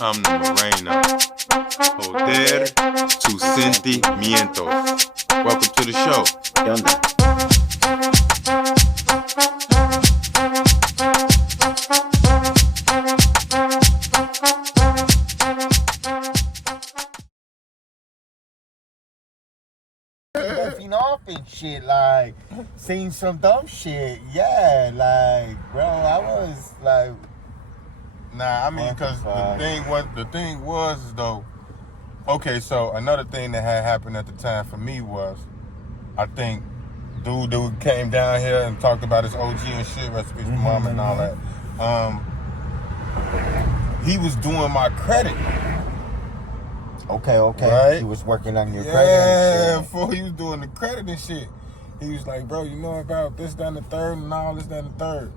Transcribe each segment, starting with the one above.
I'm the Moreno. Poder tus sentimientos. Welcome to the show. ¿Qué onda? Goofing off and shit, like saying some dumb shit. Yeah, like, bro, I was like, Nah, I mean, because the thing was though. Okay, so another thing that had happened at the time for me was, I think, dude came down here and talked about his OG and shit, recipes for mama and all that. He was doing my credit. okay, Right? he was working on your credit. Yeah, And shit. before he was doing the credit and shit. He was like, bro, you know about this, that, and the third, and all this, that, and the third.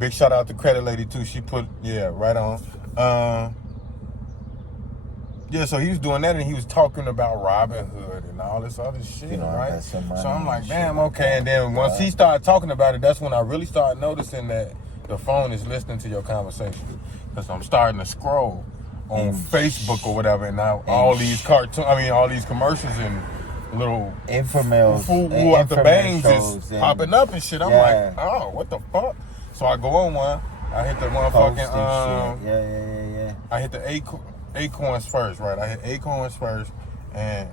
Big shout out to Credit Lady too. She put, right on. Yeah, so he was doing that and he was talking about Robin Hood and all this other shit, You know, right? that's some money So I'm like, and damn, shit. okay. And then once he started talking about it, that's when I really started noticing that the phone is listening to your conversation. Because I'm starting to scroll on Facebook or whatever, and now all these commercials and little Infomercials, food out the bangs infomercials is and- popping up and shit. I'm Yeah. like, oh, what the fuck? So I go on one. I hit the Post and motherfucking shit. Yeah. I hit the Acorns first, right? I hit Acorns first, and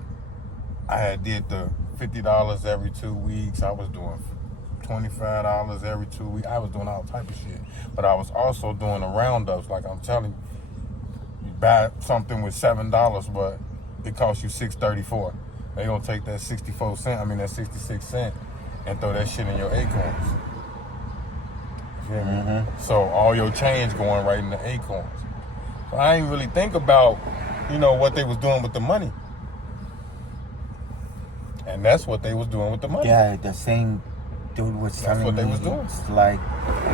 I had did the $50 every 2 weeks. I was doing $25 every 2 weeks. I was doing all type of shit, but I was also doing the roundups. Like I'm telling you buy something with $7, but it costs you $6.34. They gonna take that 66 cents, and throw that shit in your Acorns. You feel me? So all your change going right in the Acorns. So I ain't really think about, what they was doing with the money. And that's what they was doing with the money. Yeah, the same dude was telling me. what they was doing. It's like,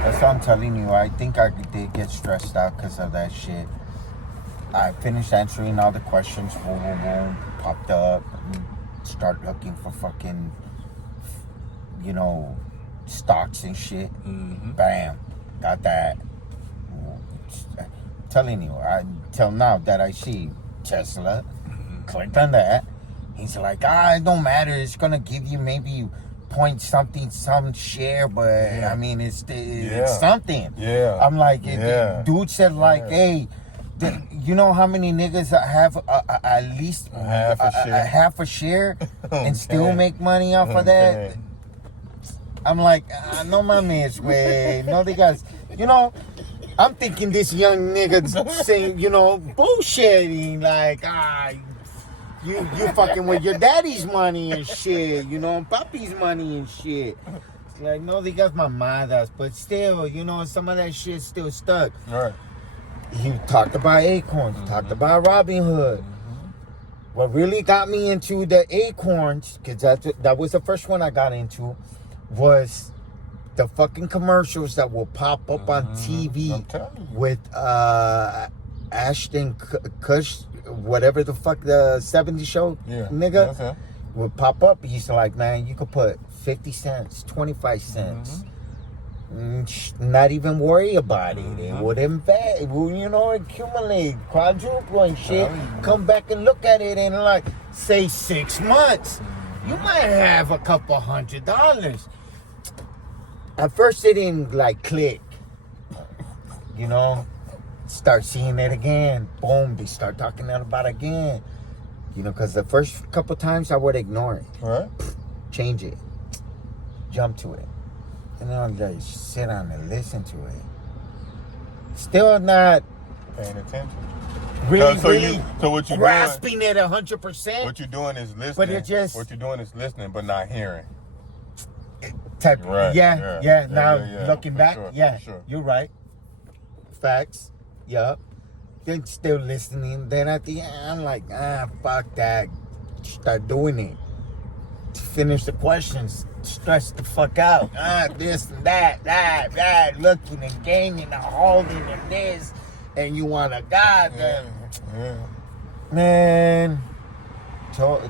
that's what I'm telling you. I think I did get stressed out because of that shit. I finished answering all the questions. Boom, popped up. Start looking for fucking, stocks and shit. Bam, got that. Telling you, till now that I see Tesla, clicked on that. He's like, it don't matter. It's gonna give you maybe point something, some share, but I mean, it's something. Yeah. I'm like, Yeah. dude said like, hey, you know how many niggas have at least half a share and still make money off of that? I'm like, no mames, way. No, they guys, I'm thinking this young nigga saying, bullshitting, like, you fucking with your daddy's money and shit, and papi's money and shit. It's like, no, they got mamadas, but still, some of that shit still stuck. Right. He talked about Acorns, talked about Robin Hood. What really got me into the Acorns, because that was the first one I got into, was the fucking commercials that will pop up on TV with Ashton Kush, whatever the fuck the 70s show, nigga, Okay. would pop up. He's like, man, you could put 50 cents, 25 cents. Not even worry about it. It would invest, accumulate, quadruple and shit. Come back and look at it in like, say 6 months. You might have a couple $100. At first it didn't like click. Start seeing it again. Boom, they start talking about it again. Because the first couple times I would ignore it. Right. Change it. Jump to it. And then I'll just sit down and listen to it. Still not Paying attention. really So what you grasping it 100%. What you're doing is listening. But it just- What you're doing is listening, but not hearing. Type. Right, Yeah. yeah. Now Yeah, looking for back, sure, yeah, for sure. you're right. Facts. Yup. Then still listening. Then at the end, I'm like, fuck that. Start doing it. Finish the questions. Stress the fuck out. This and that. Looking and gaining and holding and this. And you want a goddamn. Yeah. Man. So,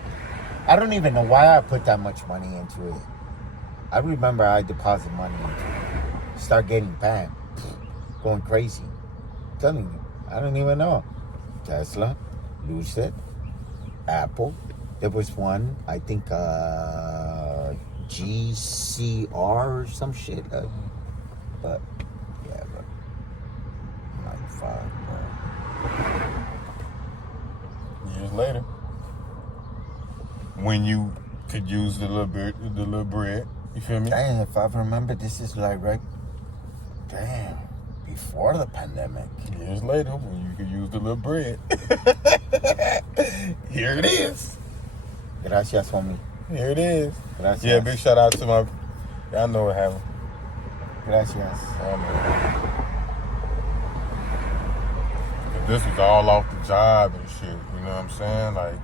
I don't even know why I put that much money into it. I remember I deposit money into it. Start getting bang. Going crazy. I'm telling you. I don't even know. Tesla, Lucid, Apple. There was one, I think, GCR or some shit. But, yeah, but 95, bro. Years later, when you could use the little bread, you feel me? Damn, if I remember, this is like right, damn, before the pandemic. Years later, when you could use the little bread. Here it is. Gracias, homie. Here it is. Gracias. Yeah, big shout out to my, y'all know what happened. Gracias. I know. This was all off the job and shit, you know what I'm saying? Like,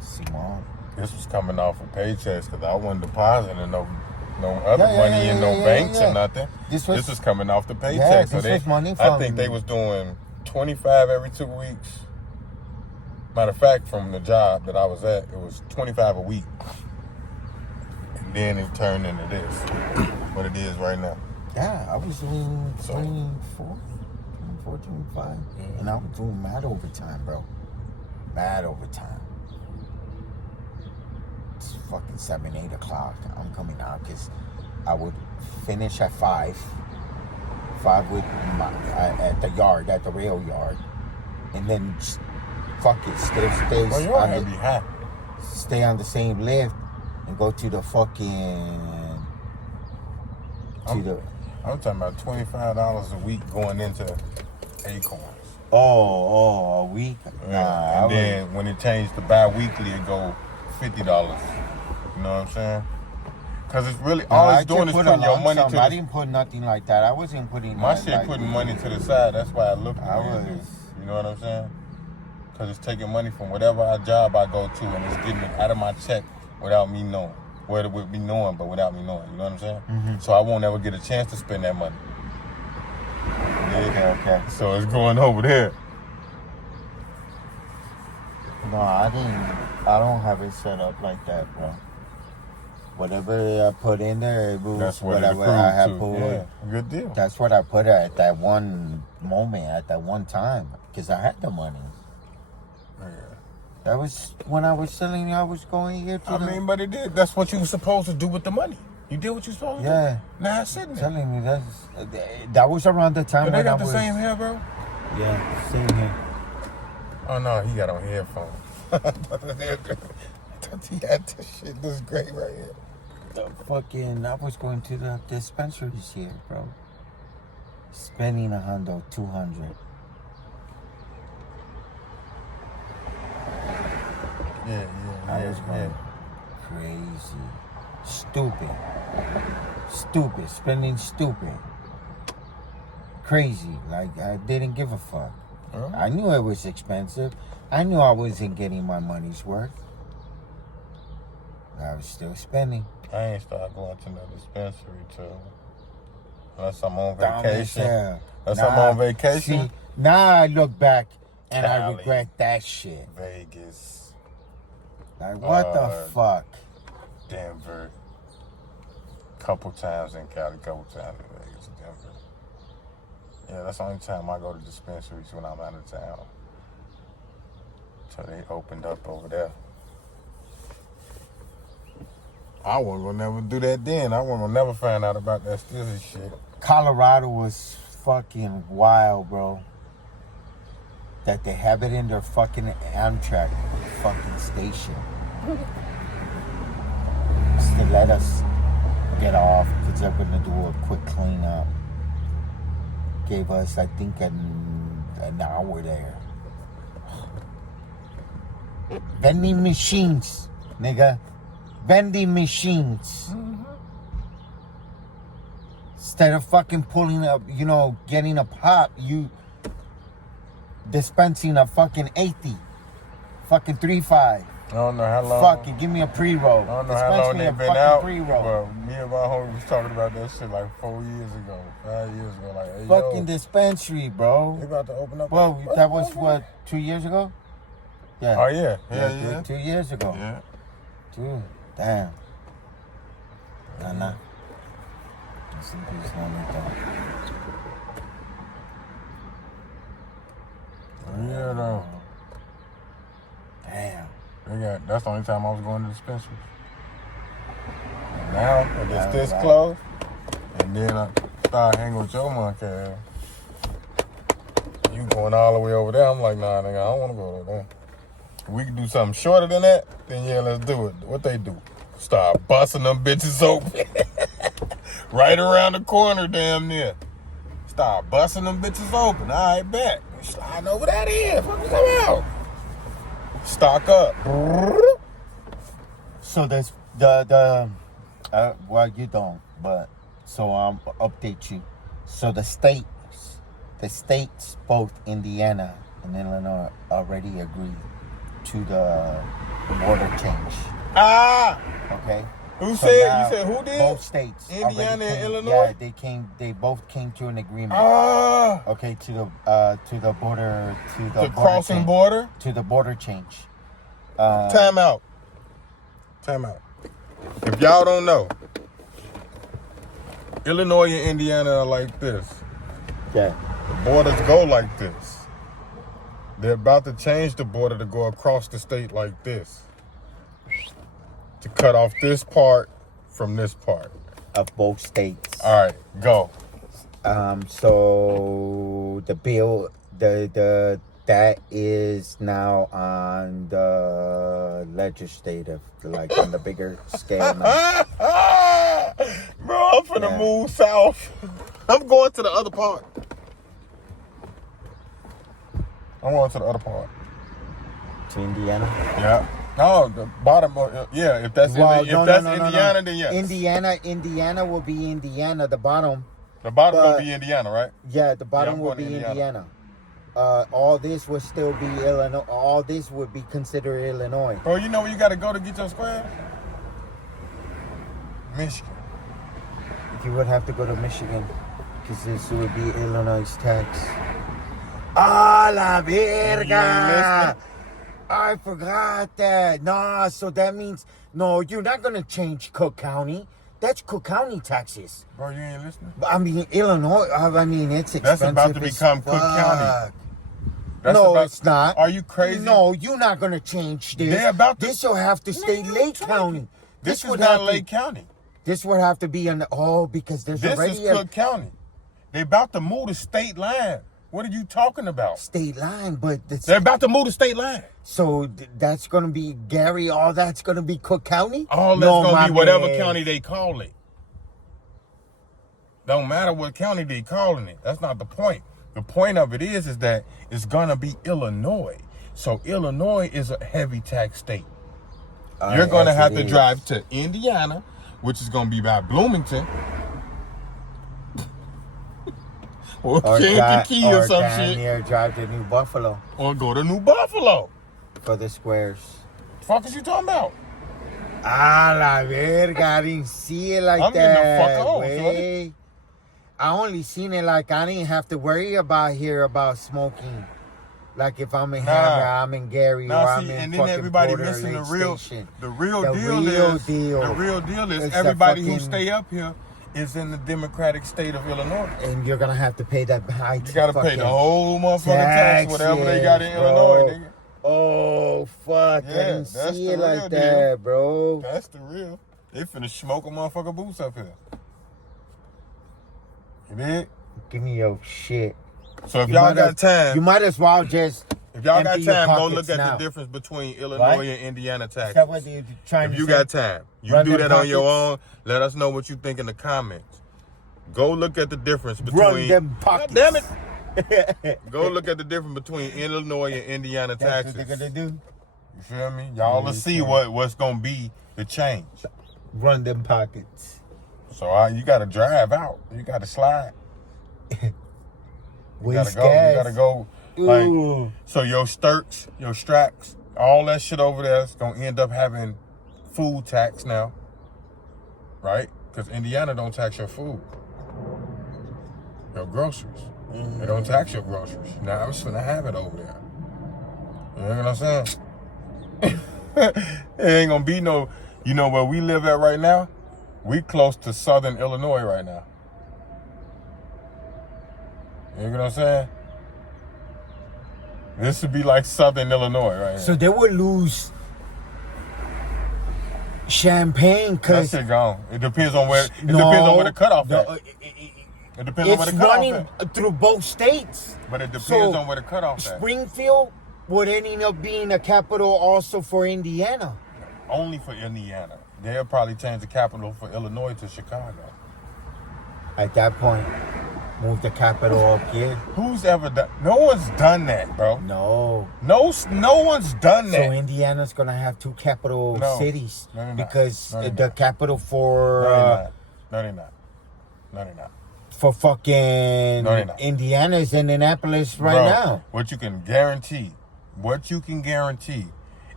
Simone. this was coming off of paychecks because I wasn't depositing no other money in no banks or nothing. This was coming off the paycheck. Yeah, so this was money from, I think they was doing 25 every 2 weeks. Matter of fact, from the job that I was at, it was 25 a week. And then it turned into this, what it is right now. Yeah, I was doing 24, 25. Yeah. And I was doing mad overtime, bro. Mad overtime. It's fucking 7, 8 o'clock. I'm coming out because I would finish at 5. 5 with at the yard, at the rail yard. And then fuck it, stay on the same lift and go to the fucking I'm talking about $25 a week going into Acorns. a week. Yeah. And then when it changed to bi-weekly, it go $50. You know what I'm saying? Because it's really all it's doing is putting your money to. I didn't put nothing like that. I wasn't putting my shit like, putting money to the side. That's why I looked at it. was. You know what I'm saying? Because it's taking money from whatever job I go to and it's getting it out of my check without me knowing. Well, it would be knowing, but without me knowing. You know what I'm saying? Mm-hmm. So I won't ever get a chance to spend that money. Yeah. Okay. So it's going over there. No, I don't have it set up like that, bro. Whatever I put in there, it was That's what whatever I have put. Yeah, good deal. That's what I put at that one moment, at that one time, because I had the money. Yeah. That was when I was telling you I was going here to but it did. That's what you were supposed to do with the money. You did what you were supposed to do. Yeah. Now it's sitting there. Telling me that was around the time But when they I got the was... same hair, bro? Yeah, same here. Oh, no, he got on headphones. I thought he had this shit. This is great right here. I was going to the dispensaries here, bro. Spending $100, $200. Yeah. I was going crazy. Stupid. Spending stupid. Crazy. Like, I didn't give a fuck. Huh? I knew it was expensive. I knew I wasn't getting my money's worth. I was still spending. I ain't started going to no dispensary till unless I'm on vacation. I'm on vacation. See, now I look back and I Cali. regret that shit. Vegas. Like, what the fuck? Denver. Couple times in Cali, couple times in Vegas, Denver. Yeah, that's the only time I go to dispensaries when I'm out of town. So they opened up over there. I wasn't gonna never do that then. I wasn't gonna never find out about that Stizzy shit. Colorado was fucking wild, bro. That they have it in their fucking Amtrak fucking station. Just to let us get off because they're gonna do a quick cleanup. Gave us, I think, an hour there. Vending machines, nigga. Vending machines. Mm-hmm. Instead of fucking pulling up, getting a pop, you dispensing a fucking 80. Fucking 3.5. I don't know how long. Fuck it, give me a pre-roll. I don't know how long they've been out. Pre-roll. But me and my homie was talking about that shit like 4 years ago, 5 years ago. Like, hey, Fucking dispensary, bro. They about to open up. Well, that was what, 2 years ago? Yeah. Oh yeah, yeah. 2 years ago. Yeah. Dude, damn. Nah. Listen to this moment, though. Yeah, though. Damn. That's the only time I was going to the dispensary. And now, I guess this close. And then I start hanging with your monkey ass. You going all the way over there. I'm like, nah, nigga, I don't want to go over there. If we can do something shorter than that, then yeah, let's do it. What they do? Start busting them bitches open. Right around the corner, damn near. Start busting them bitches open. All right, bet. Sliding over that end. Fuck come out. Stock up. So there's well, you don't, but so I'll update you. So the states, both Indiana and Illinois, already agreed to the border change. Ah! Okay. Who So said? now You said who did? Both states. Indiana and Illinois? Yeah, they both came to an agreement. Ah! Okay, to the border, The crossing border? to the border change. Time out. If y'all don't know, Illinois and Indiana are like this. Yeah. The borders go like this. They're about to change the border to go across the state like this. To cut off this part from this part. Of both states. All right, go. So the bill, that is now on the legislative, like on the bigger scale now. Bro, I'm finna move south. I'm going to the other part. To Indiana. Yeah. No, the bottom. Yeah, if that's Indiana, then yes. Indiana will be Indiana. The bottom. The bottom will be Indiana, right? Yeah, the bottom I'm will going be to Indiana. All this would still be Illinois. All this would be considered Illinois. Bro, you know where you got to go to get your square? Michigan. You would have to go to Michigan because this would be Illinois tax. Ah, la verga! I forgot that. Nah, so that means, no, you're not going to change Cook County. That's Cook County taxes. Bro, you ain't listening? I mean, Illinois, I mean, it's expensive. That's about to become Cook County. It's not. Are you crazy? No, you're not going to change this. This will have to stay Lake County. This is not Lake County. This would have to be because there's already... This is Cook County. They about to move the state line. What are you talking about? State line, but... They're about to move the state line. So that's going to be Gary, all that's going to be Cook County? All that's going to be whatever county they call it. Don't matter what county they calling it. That's not the point. The point of it is that it's going to be Illinois. So Illinois is a heavy tax state. You're going to have to drive to Indiana, which is going to be by Bloomington. Or Kankakee or some shit. Or drive to New Buffalo. Or go to New Buffalo. For the squares. The fuck is you talking about? Ah, la verga. I didn't see it like I'm that. getting the fuck on, shorty. I only seen it like I didn't have to worry about smoking. Like if I'm in Hammer, I'm in Gary, or I'm in and fucking then everybody Porter, missing Lake Station. The real deal is it's everybody who stay up here is in the Democratic state of Illinois. And you're gonna have to pay that high tax. You gotta pay the whole motherfucking tax, whatever they got in Illinois, nigga. Oh, fuck. I didn't see it like that, bro. That's the real. They finna smoke a motherfucker boots up here. You dig? Give me your shit. So if y'all got time, you might as well just. If y'all got time, go look at the difference between Illinois and Indiana taxes. That's what you're trying to say? If you got time, you do that on your own. Let us know what you think in the comments. Go look at the difference between. Run them pockets. God damn it. Go look at the difference between Illinois and Indiana taxes. That's what they're gonna do. You feel me? Y'all will see what's gonna be the change. Run them pockets. So you gotta drive out. You gotta slide. You gotta go. Like, so your sturts, your straps, all that shit over there is gonna end up having food tax now, right? Because Indiana don't tax your food, your groceries. They don't tax your groceries. Now I'm just gonna have it over there. You know what I'm saying? It ain't gonna be no. You know where we live at right now? We close to Southern Illinois right now. You know what I'm saying? This would be like Southern Illinois, right? So they would lose Champaign because that shit gone. It depends on where. It depends on where the cutoff at. It depends on where the cutoff running through both states. But it depends on where the cutoff at. Springfield would end up being a capital also for Indiana. Only for Indiana. They'll probably change the capital for Illinois to Chicago. At that point, move the capital up here. Who's ever done? No one's done that, bro. No one's done that. So Indiana's gonna have two capital cities because the capital for No, they're not. For fucking Indiana is Indianapolis now. What you can guarantee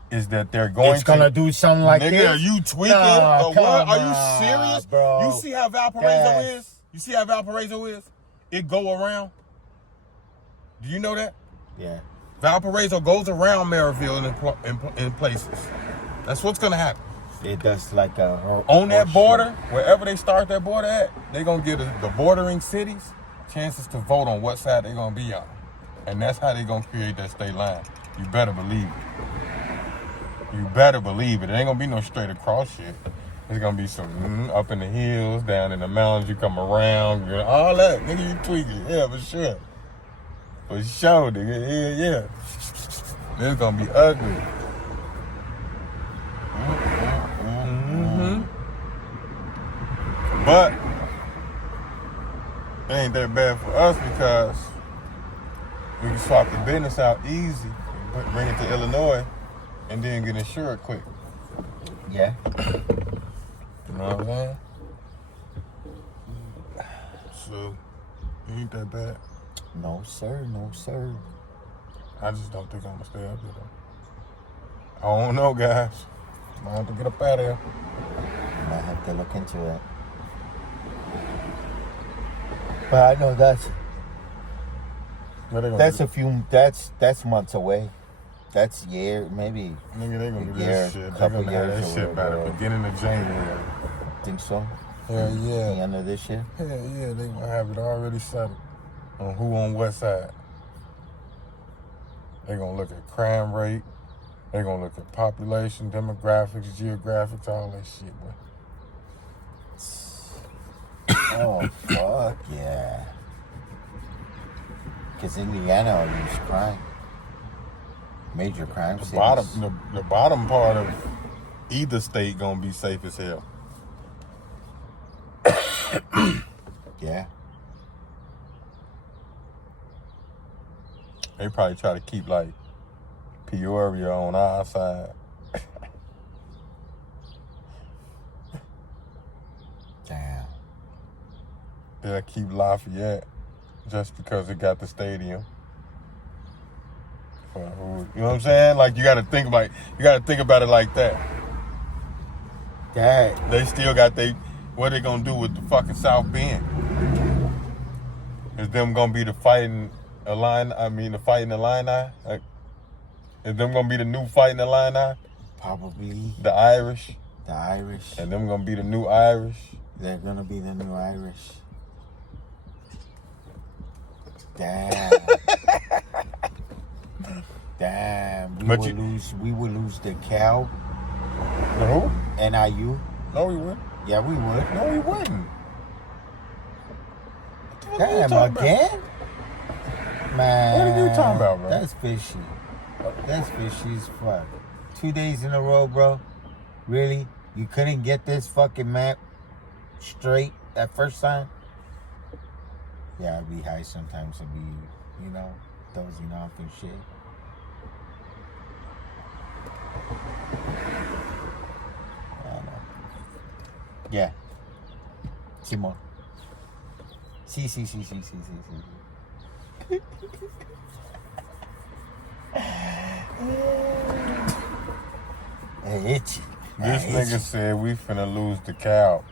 is that they're going it's gonna do something like nigga, this. Are you tweaking? Nah, what? Are you serious? Bro. You see how Valparaiso is? You see how Valparaiso is? It go around. Do you know that? Yeah. Valparaiso goes around Maryville in places. That's what's gonna happen. It does like a on that border, wherever they start that border at, they're gonna give the bordering cities chances to vote on what side they're gonna be on. And that's how they're gonna create that state line. You better believe it. You better believe it. It ain't gonna be no straight across shit. It's gonna be some up in the hills, down in the mountains, you come around, all that. Nigga, you tweaking. Yeah, for sure. For sure, nigga. Yeah. It's gonna be ugly. But it ain't that bad for us because we can swap the business out easy, bring it to Illinois, and then get insured quick. Yeah. You know what I'm saying? So, it ain't that bad. No, sir. I just don't think I'm gonna stay up here though. I don't know, guys. I have to get up out of here. I might have to look into it. But I know that's months away. That's maybe. Nigga, they gonna do that shit. They gonna have that shit by the beginning of January. Think so? Hell yeah. The end of this year? Hell yeah, they gonna have it already settled on who on what side. They gonna look at crime rate. They gonna look at population, demographics, geographics, all that shit, boy. Oh, fuck yeah. Because Indiana will use crime. Major crime cities. The bottom part of either state gonna be safe as hell. Yeah. They probably try to keep like Peoria on our side. Damn. They'll keep Lafayette just because it got the stadium. You know what I'm saying? Like you gotta think about it like that. That they still got what they gonna do with the fucking South Bend? Is them gonna be the fighting Illini? Like, is them gonna be the new fighting Illini? Probably. The Irish. And them gonna be the new Irish. They're gonna be the new Irish. Damn. We would lose the Cal. The who? NIU. No, we wouldn't. Yeah, we would. No, we wouldn't. Damn, again? Man. What are you talking about, bro? That's fishy. That's fishy as fuck. 2 days in a row, bro. Really? You couldn't get this fucking map straight that first time? Yeah, I'd be high sometimes. I'd be, dozing off and shit. I don't know. Yeah. Simon. Sí. Itchy. This nigga said we finna lose the cow.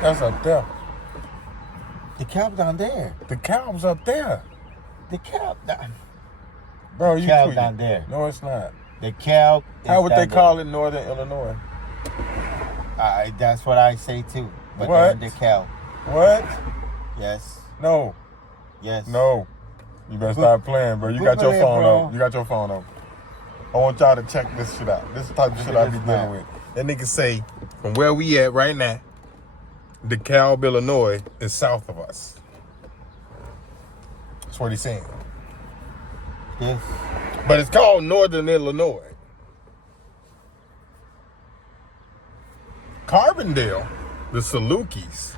That's up there. The cow's down there. The cow's up there. The cow. Bro, you cow tweeting. Down there. No, it's not. The cow. How would they call it Northern Illinois? That's what I say too. But what? The cow. What? Yes. No. Yes. No. You better stop playing, bro. You got your phone up. You got your phone up. I want y'all to check this shit out. This is the type of shit I be dealing with. That nigga say, from where we at right now, DeKalb, Illinois is south of us. That's what he's saying. Yes. But it's called Northern Illinois. Carbondale, the Salukis,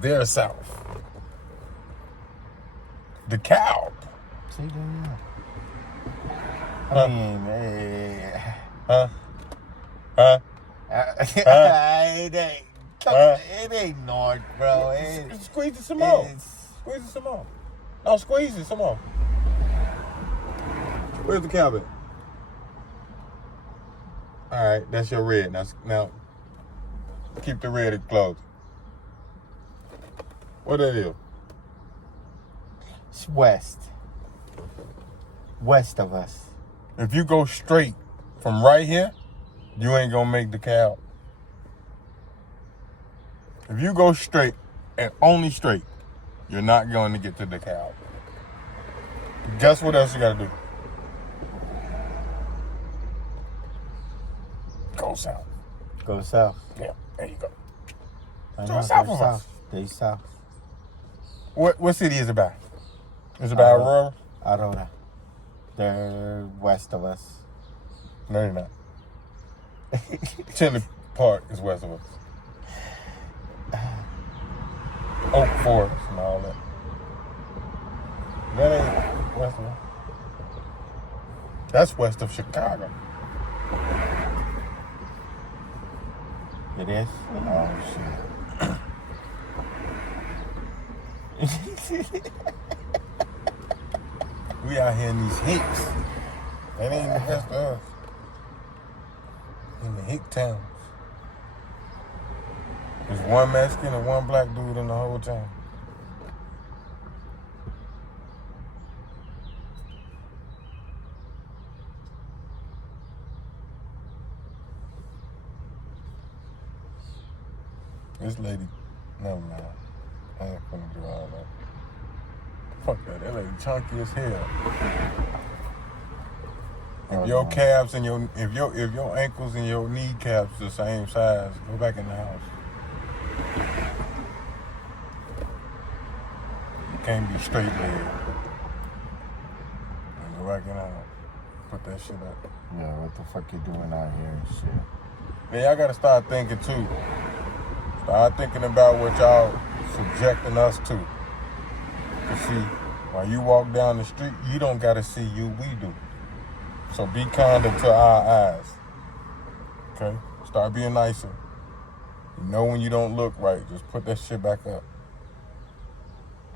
they're south. DeKalb. See, there Huh? I mean, hey. Huh? Huh? It ain't north, bro. Squeeze it some more. Squeeze it some more. No, squeeze it some more. Where's the cabin? All right, that's your red. Now, keep the red closed. What that is? It's west. West of us. If you go straight from right here, you ain't gonna make DeKalb. If you go straight and only straight, you're not going to get to DeKalb. Guess what else you gotta do? Go south. Go south. Yeah, there you go. Go south of us. They south. What city is it by? Is it by Aurora? Aurora. They're west of us. No, you're not. Chinley Park is west of us. Oak Forest and all that. That ain't west of us. That's west of Chicago. It is? Oh, shit. We out here in these hicks. That ain't the rest of us. In the hick towns. There's one Mexican and one black dude in the whole town. This lady, never mind. I ain't gonna do all that. Fuck that. That lady chunky as hell. If your calves and if your ankles and your kneecaps the same size, go back in the house. You can't be straight legged. Go back in the house. Put that shit up. Yeah, what the fuck you doing out here and shit? Man, y'all gotta start thinking too. Start thinking about what y'all subjecting us to. You see, while you walk down the street, you don't gotta see you, we do. So be kinder to our eyes. Okay? Start being nicer. You know when you don't look right, just put that shit back up.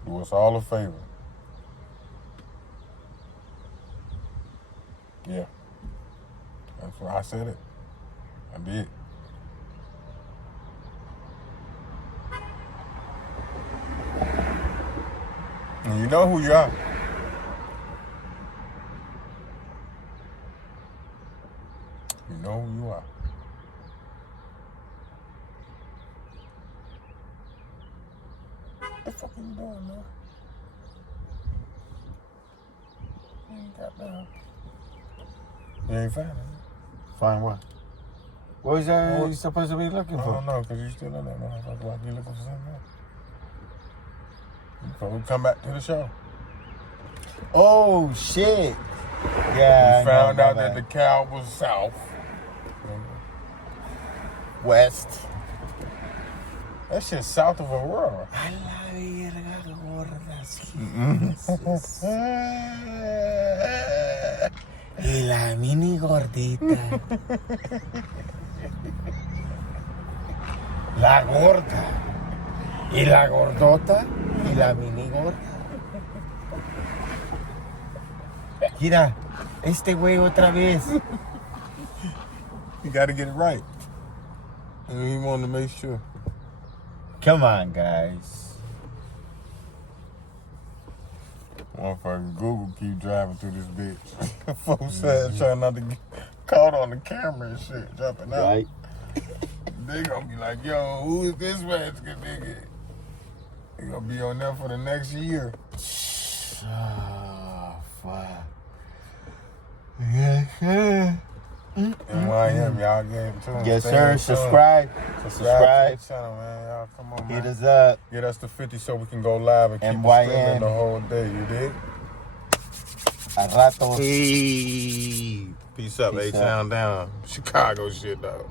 Do us all a favor. Yeah. That's why I said it. I did. And you know who you are. You know who you are. What the fuck are you doing, man? You ain't got down. You ain't finding it. Find what? What was that you supposed to be looking for? I don't know, because you still in there, motherfucker. Like you looking for something else. So we come back to the show. Oh, shit. Yeah. We found out that DeKalb was south. West. That shit's south of Aurora. Y la mini gordita. La gorda. Y la gordota. Y la mini gorda. Mira, este güey otra vez. You gotta get it right. And he wanted to make sure. Come on, guys. Motherfucking Google keep driving through this bitch. Folks said trying not to get caught on the camera and shit, jumping out. Right. They gonna be like, yo, who is this Mexican nigga? He gonna be on there for the next year. Oh, fuck. Yes, sir. NYM, y'all get tuned. Yes, sir. Subscribe. To the channel, man. Y'all come on, man. Hit us up. Get us to 50 so we can go live and keep NYM. streaming the whole day. You dig? A rato. Peace up. Peace A-Town down. Chicago shit, though.